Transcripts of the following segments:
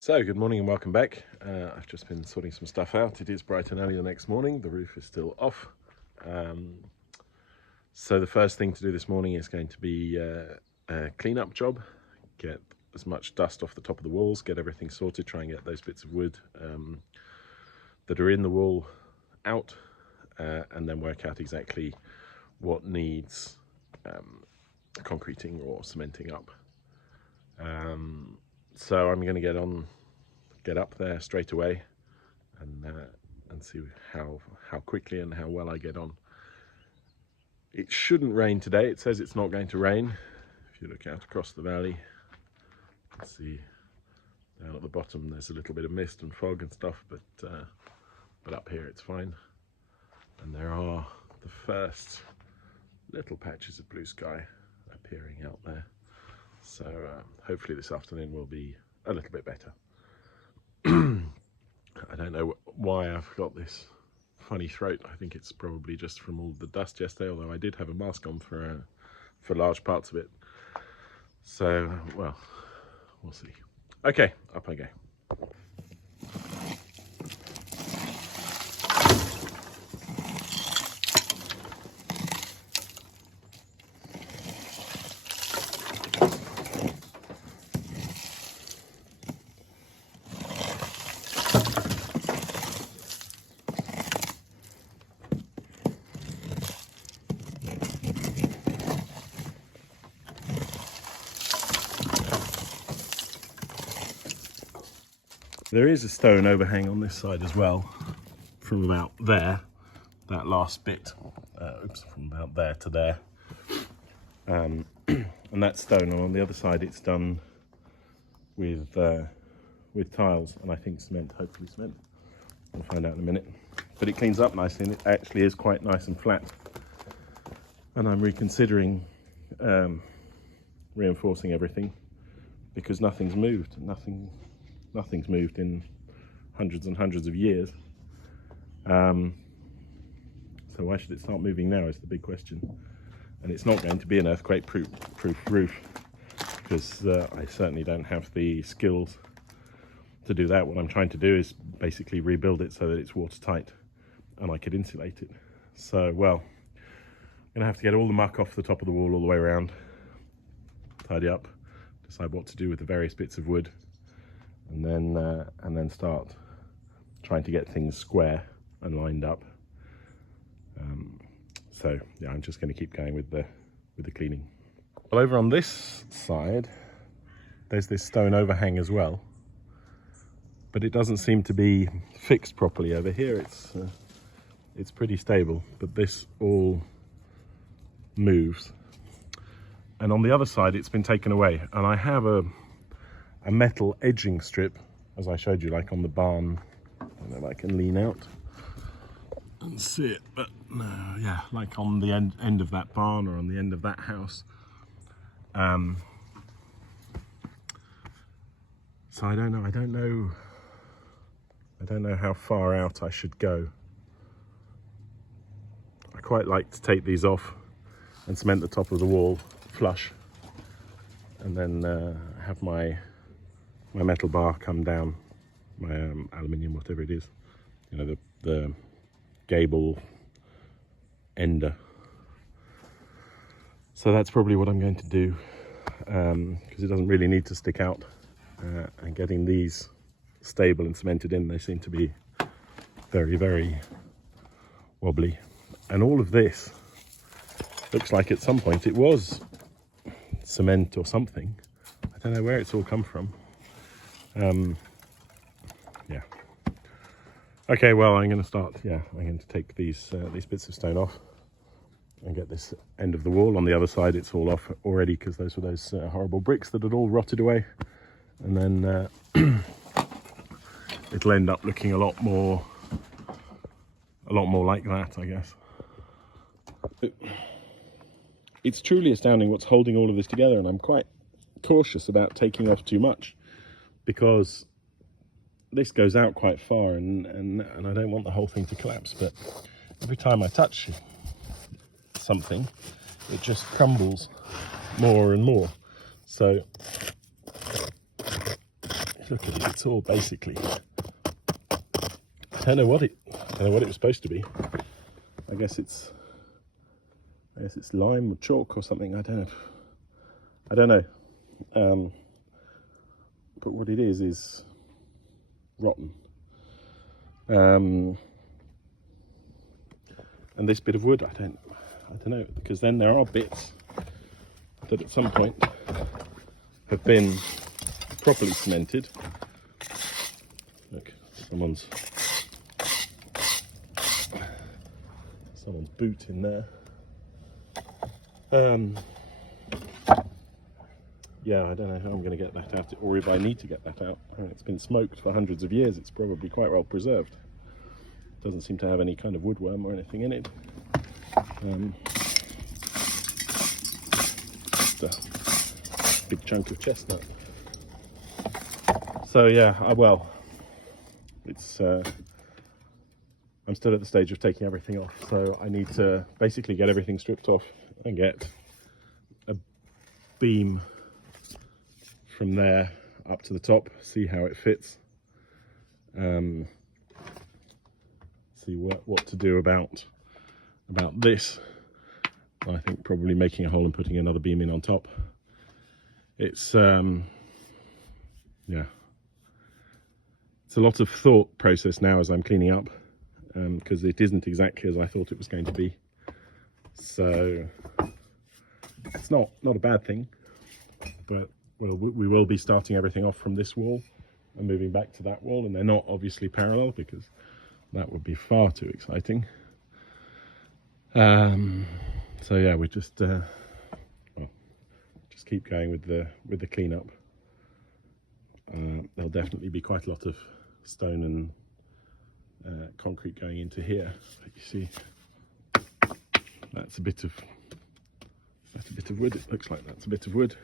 So, good morning and welcome back. I've just been sorting some stuff out. It is bright and early the next morning. The roof is still off. So the first thing to do this morning is going to be a clean-up job. Get as much dust off the top of the walls, get everything sorted, try and get those bits of wood that are in the wall out, and then work out exactly what needs concreting or cementing up. So I'm going to get up there straight away and see how quickly and how well I get on. It shouldn't rain today. It says it's not going to rain. If you look out across the valley, you can see down at the bottom there's a little bit of mist and fog and stuff, but up here it's fine. And there are the first little patches of blue sky appearing out there. So hopefully this afternoon will be a little bit better. I don't know why I've got this funny throat. I think it's probably just from all the dust yesterday, although I did have a mask on for large parts of it. So, well, we'll see. Okay, up I go. There is a stone overhang on this side as well, from about there, that last bit, from about there to there. And that stone, and on the other side it's done with tiles, and I think cement, hopefully cement. We'll find out in a minute. But it cleans up nicely, and it actually is quite nice and flat. And I'm reconsidering reinforcing everything, because nothing's moved. Nothing's moved in hundreds and hundreds of years. So why should it start moving now is the big question. And it's not going to be an earthquake-proof roof, because I certainly don't have the skills to do that. What I'm trying to do is basically rebuild it so that it's watertight and I could insulate it. So, well, I'm going to have to get all the muck off the top of the wall all the way around, tidy up, decide what to do with the various bits of wood, and then start trying to get things square and lined up. So yeah, I'm just going to keep going with the cleaning. Well, over on this side, there's this stone overhang as well, but it doesn't seem to be fixed properly. Over here, it's pretty stable, but this all moves. And on the other side, it's been taken away, and I have a metal edging strip, as I showed you, like on the barn. I don't know if I can lean out and see it, but no, yeah, like on the end of that barn or on the end of that house. So I don't know how far out I should go. I quite like to take these off and cement the top of the wall flush, and then have my metal bar come down, my aluminium, whatever it is, you know, the gable ender. So that's probably what I'm going to do, because it doesn't really need to stick out, and getting these stable and cemented in, they seem to be very, very wobbly. And all of this looks like at some point it was cement or something. I don't know where it's all come from. Yeah. Okay, well, I'm going to take these bits of stone off and get this end of the wall. On the other side, it's all off already, because those were those horrible bricks that had all rotted away. And then it'll end up looking a lot more like that, I guess. It's truly astounding what's holding all of this together, and I'm quite cautious about taking off too much, because this goes out quite far, and I don't want the whole thing to collapse. But every time I touch something, it just crumbles more and more. So look at it, it's all basically, I don't know what it was supposed to be. I guess it's lime or chalk or something. I don't know. But what it is rotten. And this bit of wood, I don't know, because then there are bits that at some point have been properly cemented. Look, someone's boot in there. Yeah, I don't know how I'm going to get that out, or if I need to get that out. It's been smoked for hundreds of years. It's probably quite well preserved. Doesn't seem to have any kind of woodworm or anything in it. Just a big chunk of chestnut. So yeah, it's I'm still at the stage of taking everything off, so I need to basically get everything stripped off and get a beam from there up to the top, see how it fits, see what to do about this. I think probably making a hole and putting another beam in on top. It's yeah, it's a lot of thought process now as I'm cleaning up, because it isn't exactly as I thought it was going to be. So it's not a bad thing, but we will be starting everything off from this wall and moving back to that wall, and they're not obviously parallel because that would be far too exciting. So yeah, we just keep going with the cleanup. There'll definitely be quite a lot of stone and concrete going into here. But you see, that's a bit of wood. It looks like that's a bit of wood.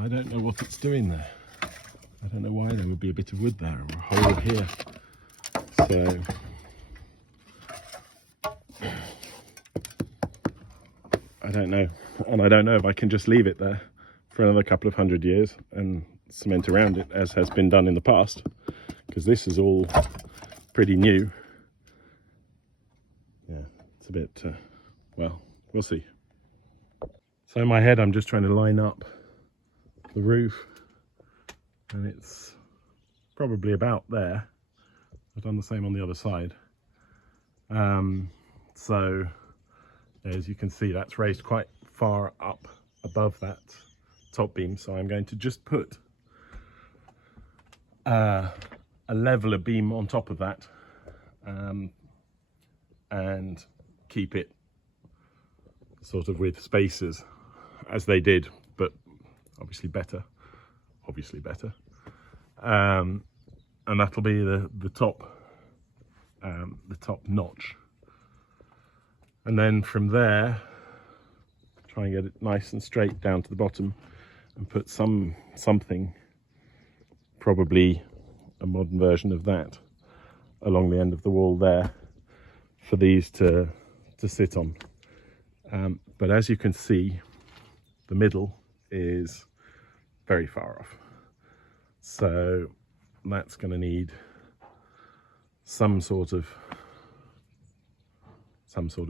I don't know what it's doing there. I don't know why there would be a bit of wood there or a hole here. So I don't know, and I don't know if I can just leave it there for another couple of 100 years and cement around it as has been done in the past, because this is all pretty new. Yeah, it's a bit well, we'll see. So in my head I'm just trying to line up the roof, and it's probably about there. I've done the same on the other side. So as you can see, that's raised quite far up above that top beam, so I'm going to just put a leveler beam on top of that, and keep it sort of with spaces as they did, but obviously better, and that'll be the top notch. And then from there, try and get it nice and straight down to the bottom and put something, probably a modern version of that, along the end of the wall there for these to sit on. But as you can see, the middle is very far off. So that's going to need some sort of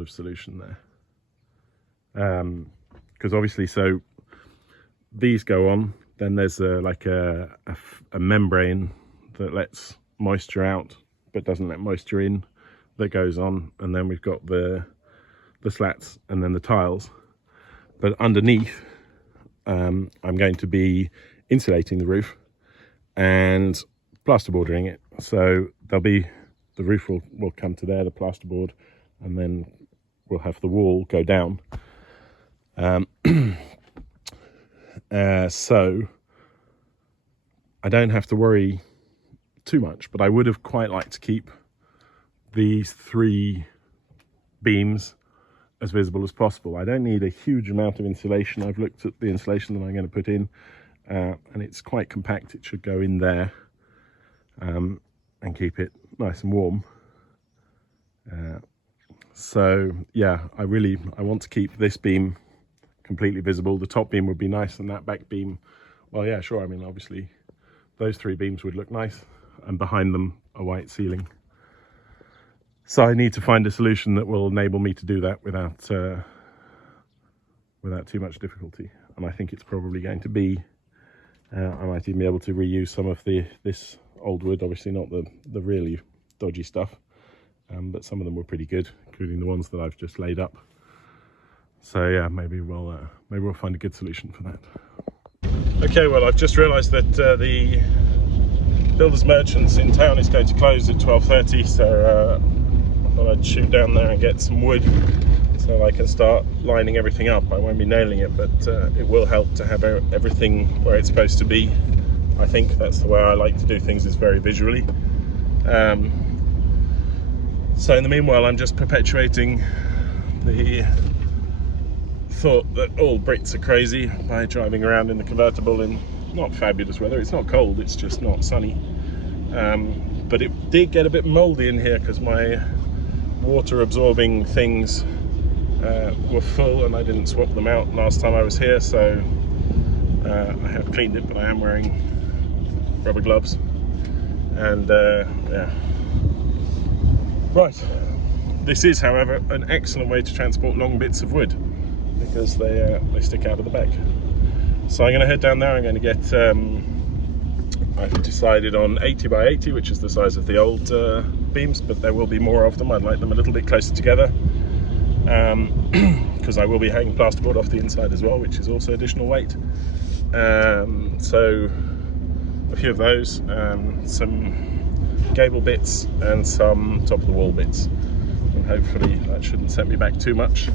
solution there, because obviously, so these go on, then there's a membrane that lets moisture out but doesn't let moisture in, that goes on, and then we've got the slats and then the tiles. But underneath, I'm going to be insulating the roof and plasterboarding it, so the roof will come to there, the plasterboard, and then we'll have the wall go down. So I don't have to worry too much, but I would have quite liked to keep these 3 beams as visible as possible. I don't need a huge amount of insulation. I've looked at the insulation that I'm going to put in, and it's quite compact. It should go in there and keep it nice and warm. So yeah, I want to keep this beam completely visible. The top beam would be nice, and that back beam, well, yeah, sure. I mean, obviously those 3 beams would look nice, and behind them a white ceiling. So I need to find a solution that will enable me to do that without too much difficulty. And I think it's probably going to be, I might even be able to reuse some of this old wood, obviously not the really dodgy stuff, but some of them were pretty good, including the ones that I've just laid up. So yeah, maybe we'll find a good solution for that. Okay, well, I've just realised that the Builders Merchants in town is going to close at 12:30, so I thought I'd shoot down there and get some wood so I can start lining everything up. I won't be nailing it, but it will help to have everything where it's supposed to be. I think that's the way I like to do things, is very visually. So in the meanwhile, I'm just perpetuating the thought that all Brits are crazy by driving around in the convertible in not fabulous weather. It's not cold, it's just not sunny. But it did get a bit mouldy in here because my water absorbing things were full and I didn't swap them out last time I was here, so I have cleaned it, but I am wearing rubber gloves. And yeah. Right, this is, however, an excellent way to transport long bits of wood because they stick out of the back. So I'm going to head down there. I'm going to get, I've decided on 80 by 80, which is the size of the old beams, but there will be more of them. I'd like them a little bit closer together because I will be hanging plasterboard off the inside as well, which is also additional weight. So a few of those, some gable bits and some top of the wall bits, and hopefully that shouldn't set me back too much.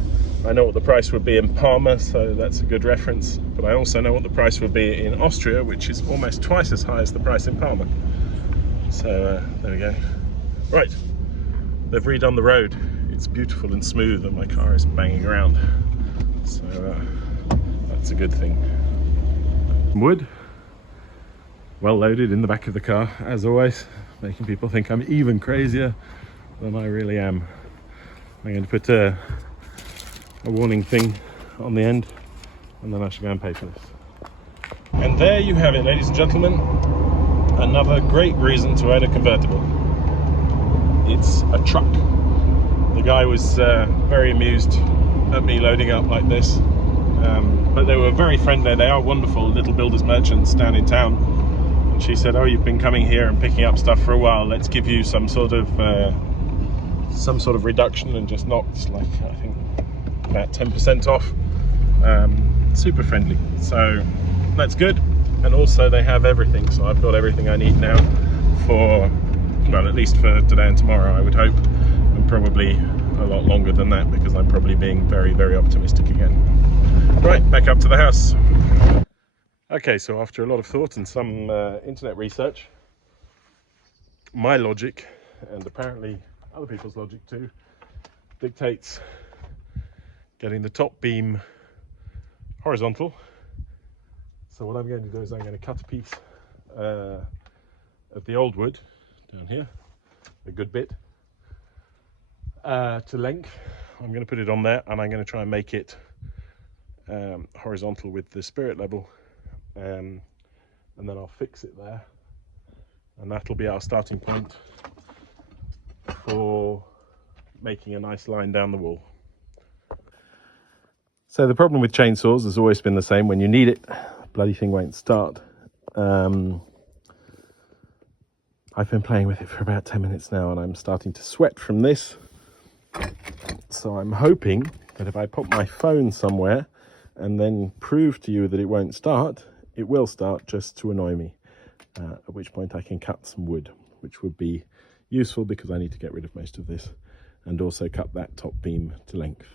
I know what the price would be in Parma, so that's a good reference, but I also know what the price would be in Austria, which is almost twice as high as the price in Parma. So there we go. Right, they've redone the road. It's beautiful and smooth and my car is banging around, so that's a good thing. Wood, well loaded in the back of the car, as always, making people think I'm even crazier than I really am. I'm going to put a warning thing on the end, and then I shall go and pay for this. And there you have it, ladies and gentlemen, another great reason to own a convertible. It's a truck. The guy was very amused at me loading up like this, but they were very friendly. They are wonderful little builders merchants down in town. And she said, oh, you've been coming here and picking up stuff for a while, let's give you some sort of reduction, and just knocked, like, I think about 10% off. Super friendly, so that's good. And also they have everything, so I've got everything I need now for, well, at least for today and tomorrow, I would hope, and probably a lot longer than that because I'm probably being very, very optimistic again. Right, back up to the house. Okay, so after a lot of thought and some internet research, my logic, and apparently other people's logic too, dictates getting the top beam horizontal. So what I'm going to do is I'm going to cut a piece of the old wood down here, a good bit, to length. I'm going to put it on there and I'm going to try and make it horizontal with the spirit level, and then I'll fix it there, and that'll be our starting point for making a nice line down the wall. So the problem with chainsaws has always been the same. When you need it, bloody thing won't start. I've been playing with it for about 10 minutes now and I'm starting to sweat from this. So I'm hoping that if I put my phone somewhere and then prove to you that it won't start, it will start, just to annoy me. At which point I can cut some wood, which would be useful because I need to get rid of most of this, and also cut that top beam to length.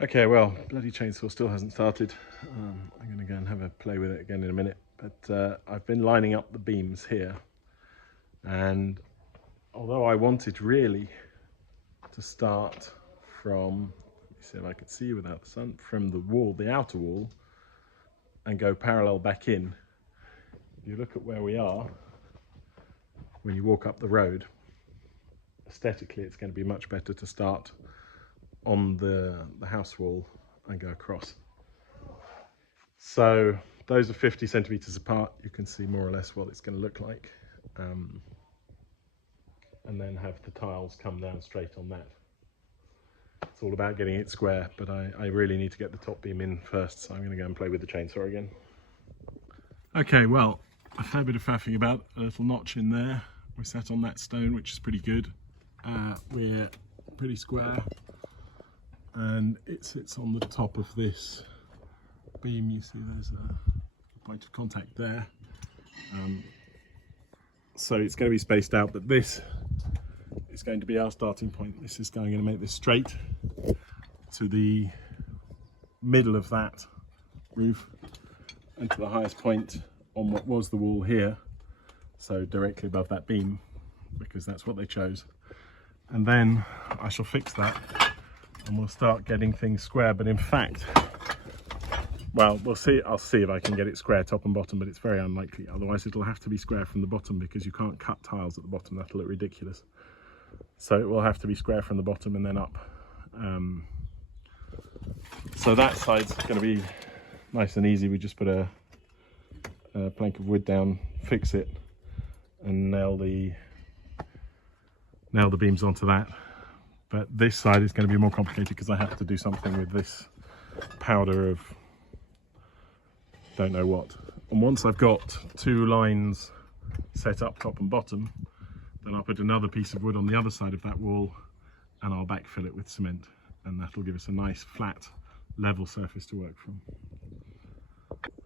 Okay, well, bloody chainsaw still hasn't started. I'm going to go and have a play with it again in a minute. But I've been lining up the beams here, and although I wanted really to start from, let me see if I could see without the sun, from the wall, the outer wall, and go parallel back in. If you look at where we are, when you walk up the road, aesthetically it's going to be much better to start on the house wall and go across. So those are 50 centimeters apart. You can see more or less what it's going to look like, and then have the tiles come down straight on that. It's all about getting it square, but I really need to get the top beam in first, so I'm going to go and play with the chainsaw again. Okay, well, a fair bit of faffing about, a little notch in there. We're sat on that stone, which is pretty good. We're pretty square, and it sits on the top of this beam. You see there's a point of contact there. So it's going to be spaced out, but this is going to be our starting point. This is going to make this straight to the middle of that roof and to the highest point on what was the wall here, so directly above that beam, because that's what they chose. And then I shall fix that and we'll start getting things square. But in fact, well, we'll see. I'll see if I can get it square top and bottom, but it's very unlikely. Otherwise it'll have to be square from the bottom, because you can't cut tiles at the bottom. That'll look ridiculous. So it will have to be square from the bottom and then up. So that side's going to be nice and easy. We just put a plank of wood down, fix it, and nail the beams onto that. But this side is going to be more complicated because I have to do something with this powder of don't know what. And once I've got two lines set up, top and bottom, then I'll put another piece of wood on the other side of that wall and I'll backfill it with cement, and that'll give us a nice flat level surface to work from.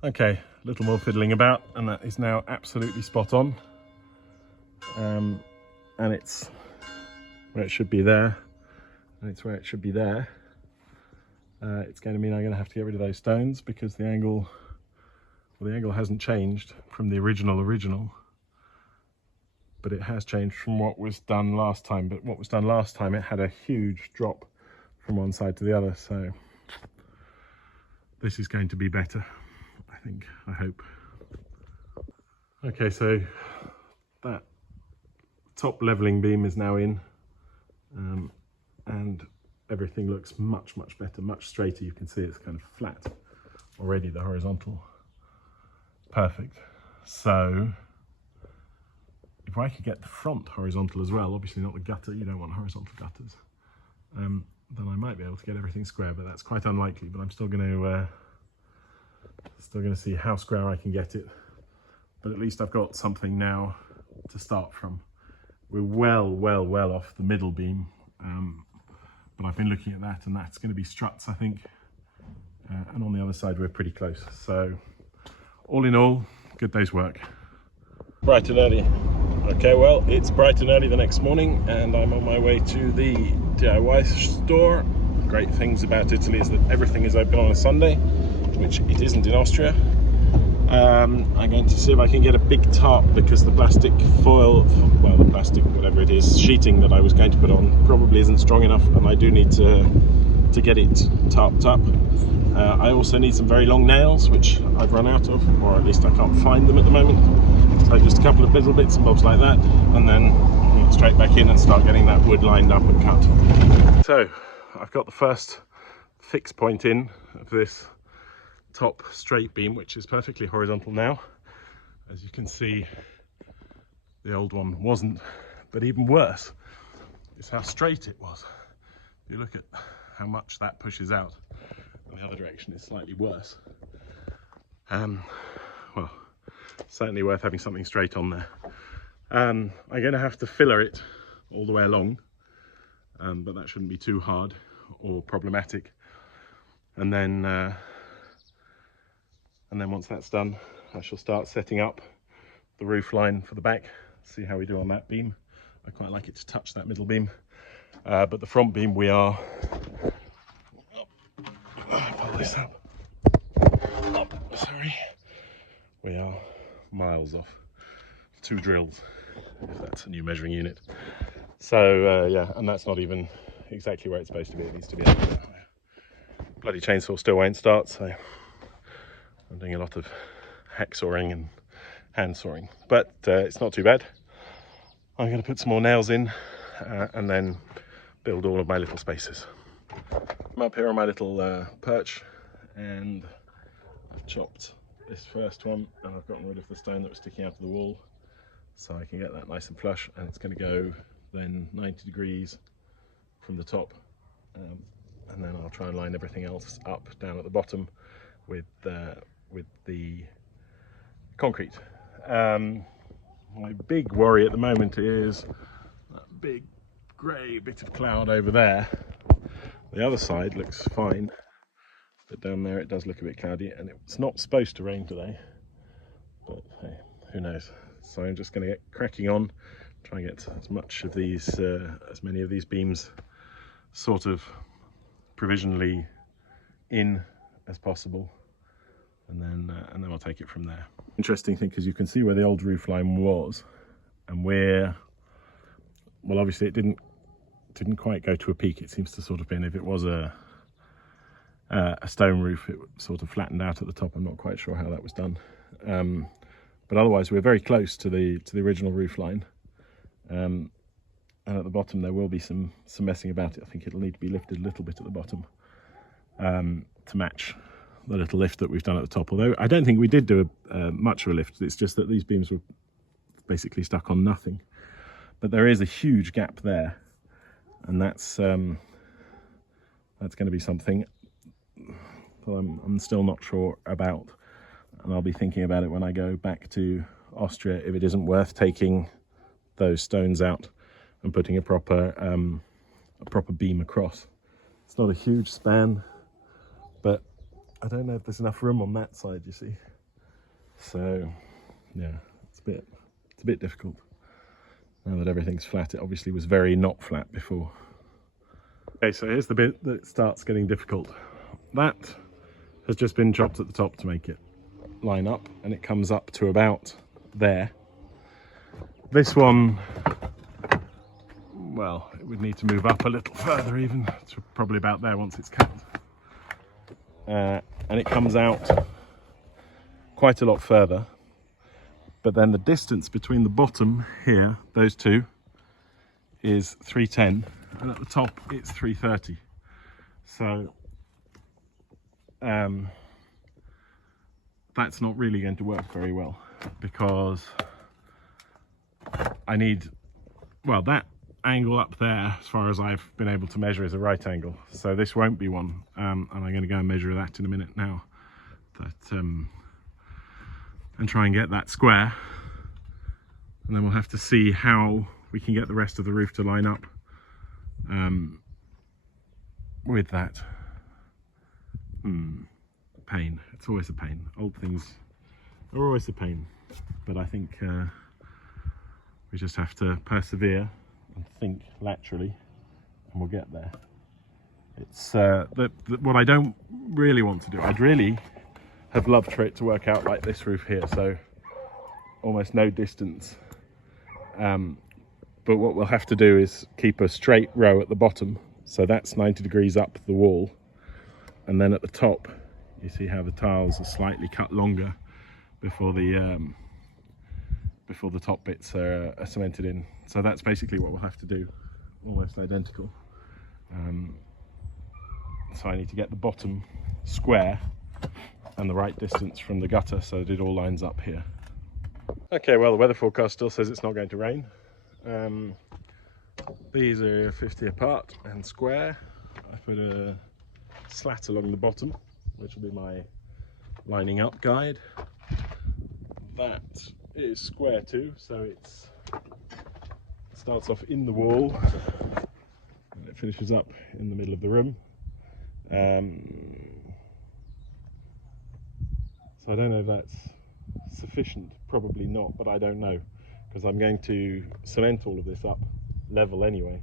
Okay, a little more fiddling about, and that is now absolutely spot on. And it's where it should be there, and it's where it should be there. It's going to mean I'm going to have to get rid of those stones, because the angle, well, the angle hasn't changed from the original, but it has changed from what was done last time. But what was done last time, it had a huge drop from one side to the other, so this is going to be better, I think, I hope. Okay, so that top leveling beam is now in, and everything looks much better, much straighter. You can see it's kind of flat already, the horizontal. Perfect. So if I could get the front horizontal as well, obviously not the gutter, you don't want horizontal gutters, then I might be able to get everything square, but that's quite unlikely. But I'm still going to see how square I can get it. But at least I've got something now to start from. We're well off the middle beam, but I've been looking at that, and that's going to be struts, I think. And on the other side we're pretty close. So all in all, good day's work. Bright and early. Okay, well, it's bright and early the next morning, and I'm on my way to the DIY store. Great things about Italy is that everything is open on a Sunday, which it isn't in Austria. I'm going to see if I can get a big tarp, because the plastic foil, well, the plastic, whatever it is, sheeting that I was going to put on probably isn't strong enough, and I do need to get it tarped up. I also need some very long nails, which I've run out of, or at least I can't find them at the moment. So just a couple of little bits and bobs like that, and then straight back in and start getting that wood lined up and cut. So I've got the first fix point in of this top straight beam, which is perfectly horizontal now. As you can see, the old one wasn't, but even worse is how straight it was. If you look at how much that pushes out, and the other direction is slightly worse. Well, certainly worth having something straight on there. I'm going to have to filler it all the way along, but that shouldn't be too hard or problematic. And then once that's done, I shall start setting up the roof line for the back. See how we do on that beam. I quite like it to touch that middle beam, but the front beam we are. Pull this up. Oh, sorry. We are miles off. 2 drills. if that's a new measuring unit. So yeah, and that's not even exactly where it's supposed to be. It needs to be up there. Bloody chainsaw still won't start, so I'm doing a lot of hacksawing and hand sawing, but it's not too bad. I'm going to put some more nails in and then build all of my little spaces. I'm up here on my little perch, and I've chopped this first one, and I've gotten rid of the stone that was sticking out of the wall, so I can get that nice and flush, and it's going to go then 90 degrees from the top, and then I'll try and line everything else up down at the bottom with the concrete. My big worry at the moment is that big grey bit of cloud over there. The other side looks fine, but down there it does look a bit cloudy, and it's not supposed to rain today, but hey, who knows. So I'm just going to get cracking on, try and get as much of these, as many of these beams sort of provisionally in as possible, and then I'll take it from there. Interesting thing, because you can see where the old roof line was, and where, well, obviously it didn't quite go to a peak. It seems to sort of been, if it was a stone roof, it sort of flattened out at the top. I'm not quite sure how that was done, but otherwise we're very close to the original roof line, and at the bottom there will be some messing about it. I think it'll need to be lifted a little bit at the bottom to match the little lift that we've done at the top, although I don't think we did do much of a lift. It's just that these beams were basically stuck on nothing, but there is a huge gap there, and that's going to be something that I'm still not sure about, and I'll be thinking about it when I go back to Austria, if it isn't worth taking those stones out and putting a proper beam across. It's not a huge span, but I don't know if there's enough room on that side, you see. So yeah, it's a bit difficult now that everything's flat. It obviously was very not flat before. Okay, so here's the bit that starts getting difficult. That has just been chopped at the top to make it line up, and it comes up to about there. This one, well, it would need to move up a little further, even to probably about there once it's cut. And it comes out quite a lot further, but then the distance between the bottom here, those two, is 310, and at the top it's 330. So that's not really going to work very well, because I need, well, that angle up there, as far as I've been able to measure, is a right angle, so this won't be one, and I'm going to go and measure that in a minute now, but and try and get that square, and then we'll have to see how we can get the rest of the roof to line up with that. Pain. It's always a pain. Old things are always a pain, but I think we just have to persevere and think laterally, and we'll get there. It's what I don't really want to do. I'd really have loved for it to work out like this roof here, so almost no distance, but what we'll have to do is keep a straight row at the bottom, so that's 90 degrees up the wall, and then at the top you see how the tiles are slightly cut longer before the top bits are cemented in. So that's basically what we'll have to do, almost identical. So I need to get the bottom square and the right distance from the gutter so that it all lines up here. Okay, well, the weather forecast still says it's not going to rain. These are 50 apart and square. I put a slat along the bottom, which will be my lining up guide. That is square too, so it starts off in the wall and it finishes up in the middle of the room. So I don't know if that's sufficient, probably not, but I don't know, because I'm going to cement all of this up level anyway.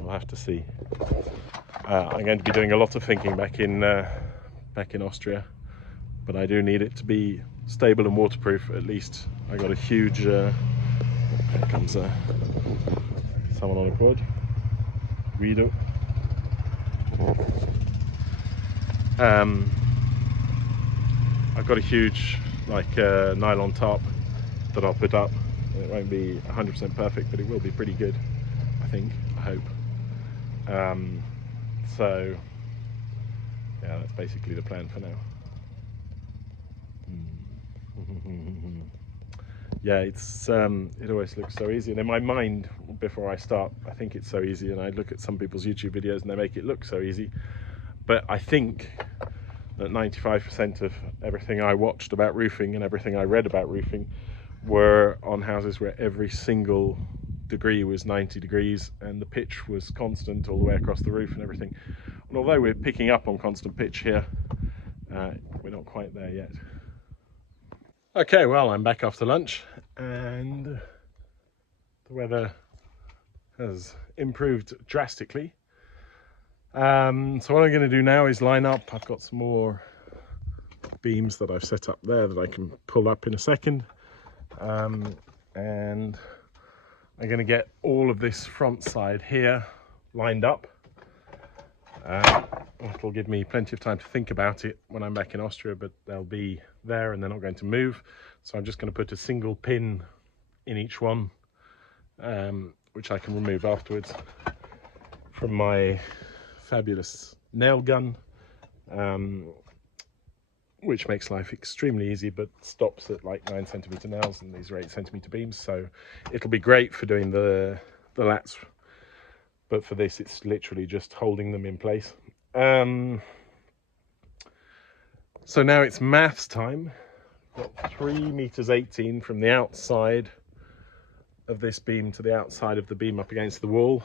I'll have to see. I'm going to be doing a lot of thinking back in Austria, but I do need it to be stable and waterproof. At least I got a huge Here comes someone on a quad. Guido. I've got a huge nylon tarp that I'll put up. It won't be 100% perfect, but it will be pretty good, I think, I hope. So yeah, that's basically the plan for now. Yeah, it's it always looks so easy, and in my mind before I start I think it's so easy, and I look at some people's YouTube videos and they make it look so easy, but I think that 95% of everything I watched about roofing and everything I read about roofing were on houses where every single degree was 90 degrees and the pitch was constant all the way across the roof and everything. And although we're picking up on constant pitch here, we're not quite there yet. Okay, well, I'm back after lunch and the weather has improved drastically. So what I'm going to do now is line up. I've got some more beams that I've set up there that I can pull up in a second. And I'm going to get all of this front side here lined up. That'll give me plenty of time to think about it when I'm back in Austria, but they'll be there and they're not going to move. So I'm just going to put a single pin in each one, which I can remove afterwards from my fabulous nail gun, which makes life extremely easy, but stops at like 9cm nails, and these are 8cm beams, so it'll be great for doing the lats, but for this it's literally just holding them in place. So now it's maths time. Got 3.18 meters from the outside of this beam to the outside of the beam up against the wall.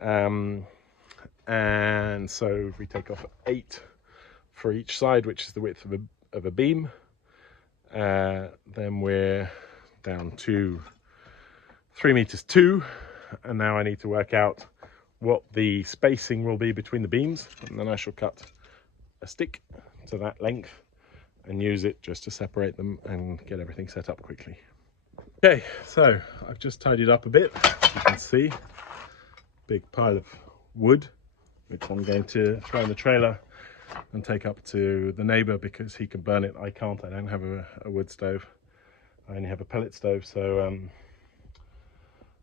And so if we take off 8 for each side, which is the width of a beam, then we're down to 3.2 meters, and now I need to work out what the spacing will be between the beams, and then I shall cut a stick to that length and use it just to separate them and get everything set up quickly. Okay, so I've just tidied up a bit. You can see big pile of wood, which I'm going to throw in the trailer and take up to the neighbour because he can burn it. I can't. I don't have a wood stove. I only have a pellet stove, so I'm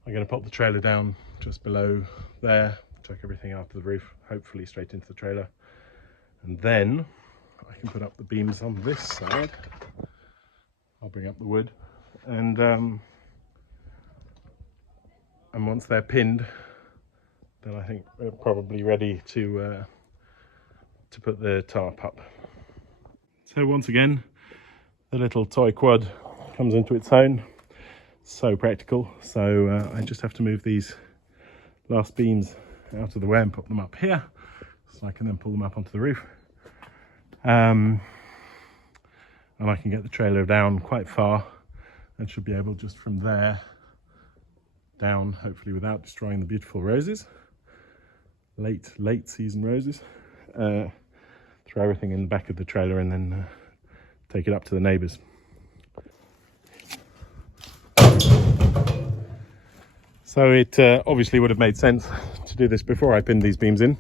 going to pop the trailer down just below there, take everything out of the roof, hopefully straight into the trailer, and then I can put up the beams on this side. I'll bring up the wood, and once they're pinned, then I think we're probably ready to put the tarp up. So once again, the little toy quad comes into its own. So practical. So I just have to move these last beams out of the way and put them up here, so I can then pull them up onto the roof. And I can get the trailer down quite far and should be able just from there down, hopefully without destroying the beautiful roses, late season roses, throw everything in the back of the trailer and then take it up to the neighbours. So it obviously would have made sense to do this before I pinned these beams in,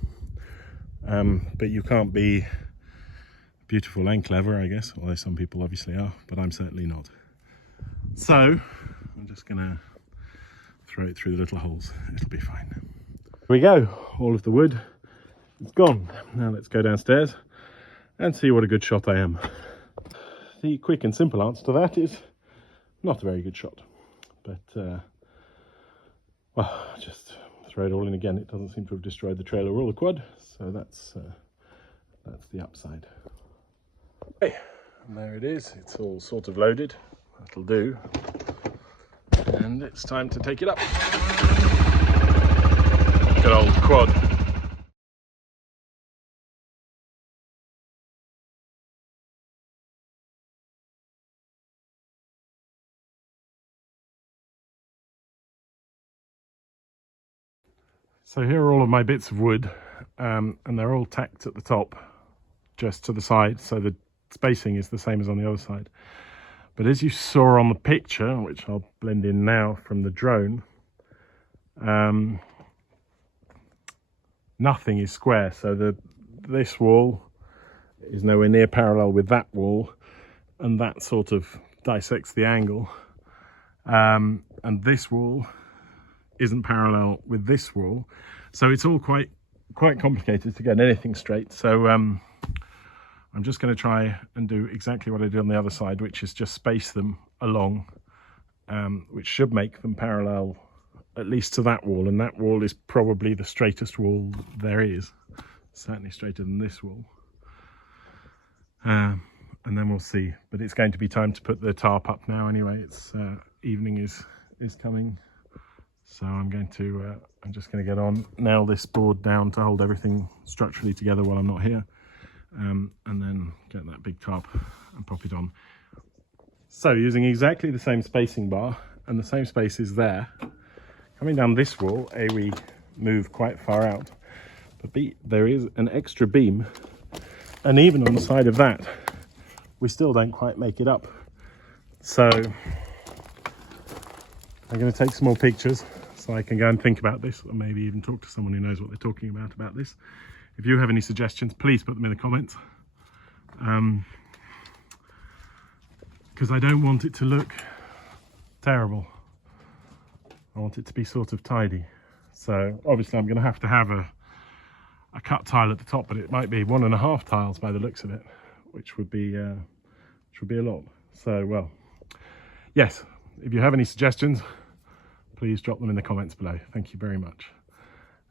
but you can't be beautiful and clever, I guess, although some people obviously are, but I'm certainly not. So I'm just gonna throw it through the little holes. It'll be fine. Here we go. All of the wood is gone. Now let's go downstairs and see what a good shot I am. The quick and simple answer to that is not a very good shot, but well, just throw it all in again. It doesn't seem to have destroyed the trailer or the quad, so that's the upside. Okay, and there it is. It's all sort of loaded. That'll do. And it's time to take it up. Good old quad. So here are all of my bits of wood, and they're all tacked at the top, just to the side, so the spacing is the same as on the other side. But as you saw on the picture, which I'll blend in now from the drone, nothing is square. So this wall is nowhere near parallel with that wall, and that sort of dissects the angle. And this wall isn't parallel with this wall, so it's all quite complicated to get anything straight. So I'm just going to try and do exactly what I did on the other side, which is just space them along, which should make them parallel at least to that wall, and that wall is probably the straightest wall there is, certainly straighter than this wall. And then we'll see, but it's going to be time to put the tarp up now anyway. It's evening is coming, so I'm just going to get on, nail this board down to hold everything structurally together while I'm not here, and then get that big tarp and pop it on. So using exactly the same spacing bar, and the same space is there. Coming down this wall, A, we move quite far out, but B, there is an extra beam, and even on the side of that, we still don't quite make it up. So I'm going to take some more pictures so I can go and think about this, or maybe even talk to someone who knows what they're talking about this. If you have any suggestions, please put them in the comments, because I don't want it to look terrible. I want it to be sort of tidy. So obviously I'm going to have a cut tile at the top, but it might be 1.5 tiles by the looks of it, which would be a lot. So, well, yes, if you have any suggestions, please drop them in the comments below. Thank you very much.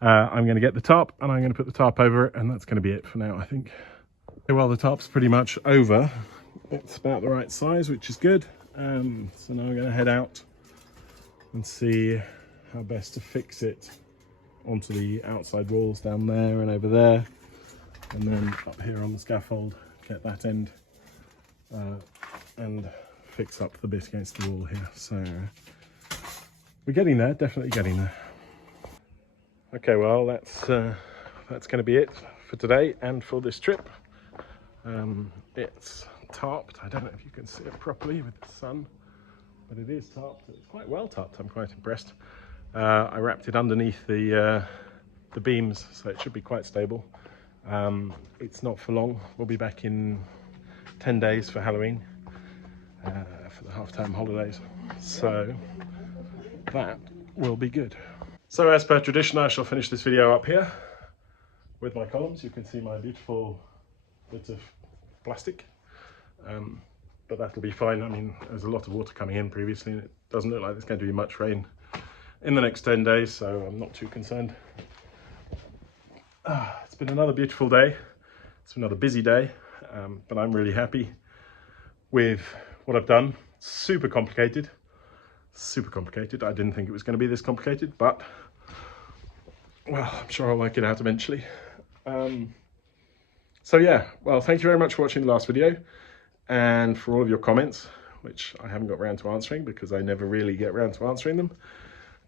I'm going to get the tarp, and I'm going to put the tarp over it, and that's going to be it for now, I think. Okay, well, the tarp's pretty much over. It's about the right size, which is good. So now I'm going to head out and see how best to fix it onto the outside walls down there and over there, and then up here on the scaffold, get that end and fix up the bit against the wall here. So we're getting there, definitely getting there. Okay, well, that's going to be it for today and for this trip. It's tarped. I don't know if you can see it properly with the sun, but it is tarped. It's quite well tarped. I'm quite impressed. I wrapped it underneath the beams, so it should be quite stable. It's not for long. We'll be back in 10 days for Halloween, for the half-term holidays, so that will be good. So as per tradition, I shall finish this video up here with my columns. You can see my beautiful bit of plastic, but that'll be fine. I mean, there's a lot of water coming in previously, and it doesn't look like there's going to be much rain in the next 10 days, so I'm not too concerned. It's been another beautiful day. It's been another busy day, but I'm really happy with what I've done. Super complicated. I didn't think it was going to be this complicated, but well, I'm sure I'll work it out eventually. So yeah, well, thank you very much for watching the last video, and for all of your comments, which I haven't got around to answering because I never really get around to answering them,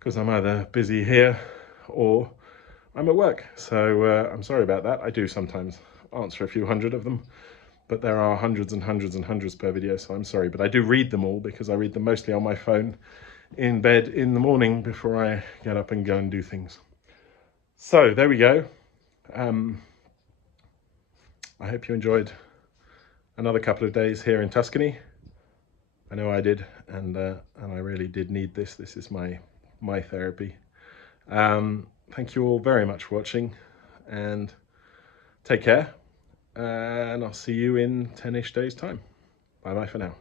because I'm either busy here or I'm at work. So I'm sorry about that. I do sometimes answer a few hundred of them, but there are hundreds and hundreds and hundreds per video, so I'm sorry. But I do read them all, because I read them mostly on my phone in bed in the morning before I get up and go and do things. So there we go. I hope you enjoyed another couple of days here in Tuscany. I know I did, and I really did need this. This is my therapy. Thank you all very much for watching, and take care, and I'll see you in 10-ish days time. Bye bye for now.